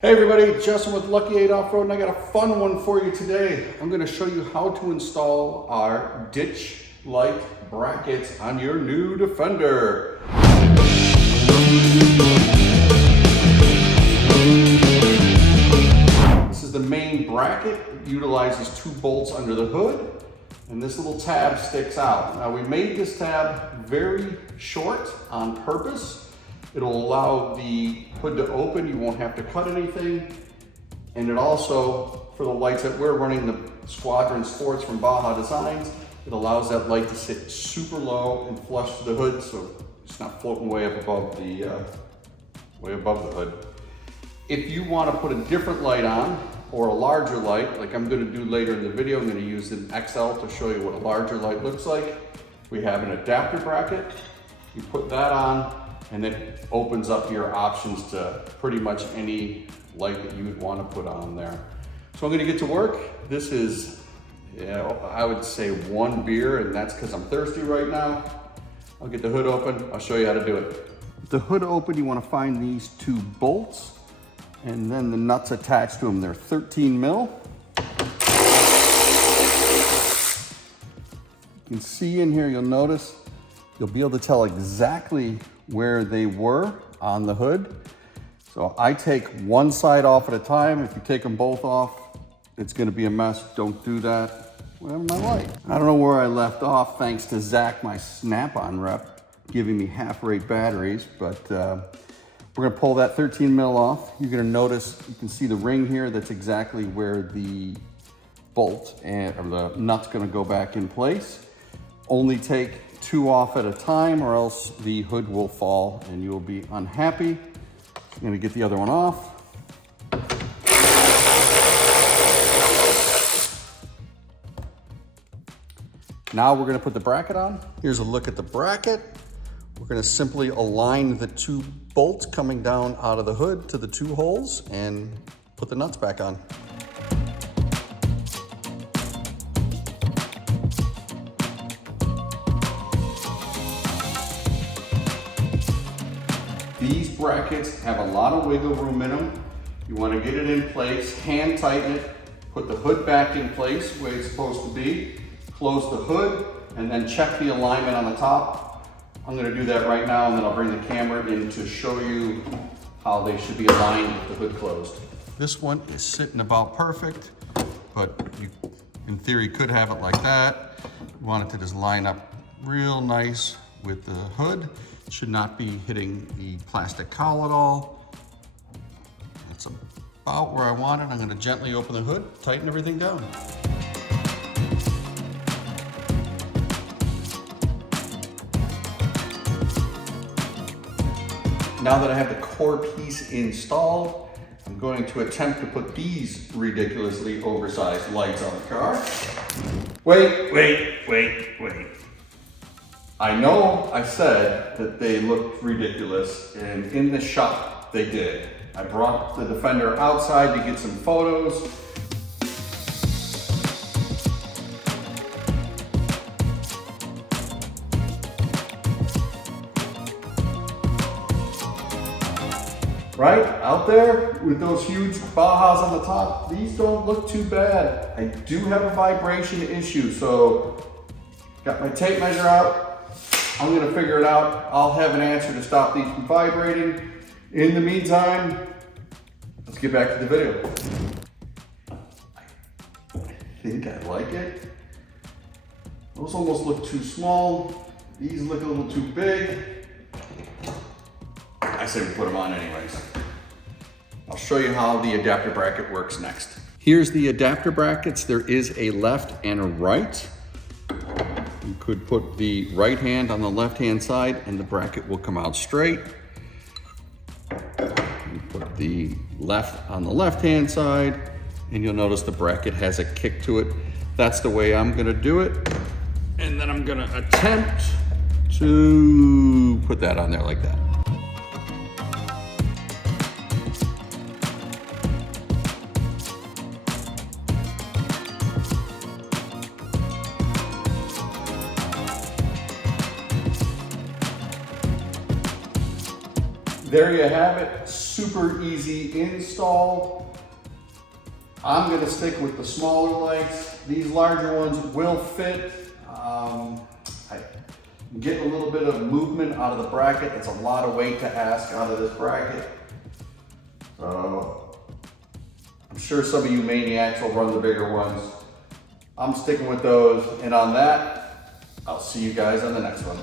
Hey everybody, Justin with Lucky8 Off-Road, and I got a fun one for you today. I'm going to show you how to install our ditch light brackets on your new Defender. This is the main bracket. It utilizes 2 bolts under the hood, and this little tab sticks out. Now we made this tab very short on purpose. It'll allow the hood to open, you won't have to cut anything. And it also, for the lights that we're running, the Squadron Sports from Baja Designs, it allows that light to sit super low and flush to the hood, so it's not floating way up above the hood. If you want to put a different light on, or a larger light, like I'm going to do later in the video, I'm going to use an XL to show you what a larger light looks like. We have an adapter bracket. You put that on, and it opens up your options to pretty much any light that you would want to put on there. So I'm going to get to work. This is, I would say 1 beer, and that's because I'm thirsty right now. I'll get the hood open. I'll show you how to do it. With the hood open, you want to find these 2 bolts, and then the nuts attached to them. They're 13 mil. You can see in here, you'll notice, you'll be able to tell exactly where they were on the hood. So I take one side off at a time. If you take them both off, it's gonna be a mess. Don't do that. Whatever my light. I don't know where I left off, thanks to Zach, my Snap-on rep, giving me half-rate batteries, but we're gonna pull that 13 mil off. You're gonna notice, you can see the ring here, that's exactly where the bolt or the nut's gonna go back in place. Only take 2 off at a time, or else the hood will fall and you will be unhappy. I'm gonna get the other one off. Now we're gonna put the bracket on. Here's a look at the bracket. We're gonna simply align the 2 bolts coming down out of the hood to the 2 holes and put the nuts back on. These brackets have a lot of wiggle room in them. You want to get it in place, hand tighten it, put the hood back in place the way it's supposed to be, close the hood, and then check the alignment on the top. I'm going to do that right now, and then I'll bring the camera in to show you how they should be aligned with the hood closed. This one is sitting about perfect, but you, in theory, could have it like that. You want it to just line up real nice with the hood. Should not be hitting the plastic cowl at all. That's about where I want it. I'm going to gently open the hood, tighten everything down. Now that I have the core piece installed, I'm going to attempt to put these ridiculously oversized lights on the car. Wait. I know I said that they looked ridiculous, and in the shop they did. I brought the Defender outside to get some photos. Right out there with those huge Bajas on the top, these don't look too bad. I do have a vibration issue, so got my tape measure out. I'm gonna figure it out. I'll have an answer to stop these from vibrating. In the meantime, let's get back to the video. I think I like it. Those almost look too small. These look a little too big. I say we put them on anyways. I'll show you how the adapter bracket works next. Here's the adapter brackets. There is a left and a right. You could put the right hand on the left hand side and the bracket will come out straight. You put the left on the left hand side and you'll notice the bracket has a kick to it. That's the way I'm gonna do it. And then I'm gonna attempt to put that on there like that. There you have it. super easy install. I'm gonna stick with the smaller lights. These larger ones will fit. I get a little bit of movement out of the bracket. That's a lot of weight to ask out of this bracket. So I'm sure some of you maniacs will run the bigger ones. I'm sticking with those. And on that, I'll see you guys on the next one.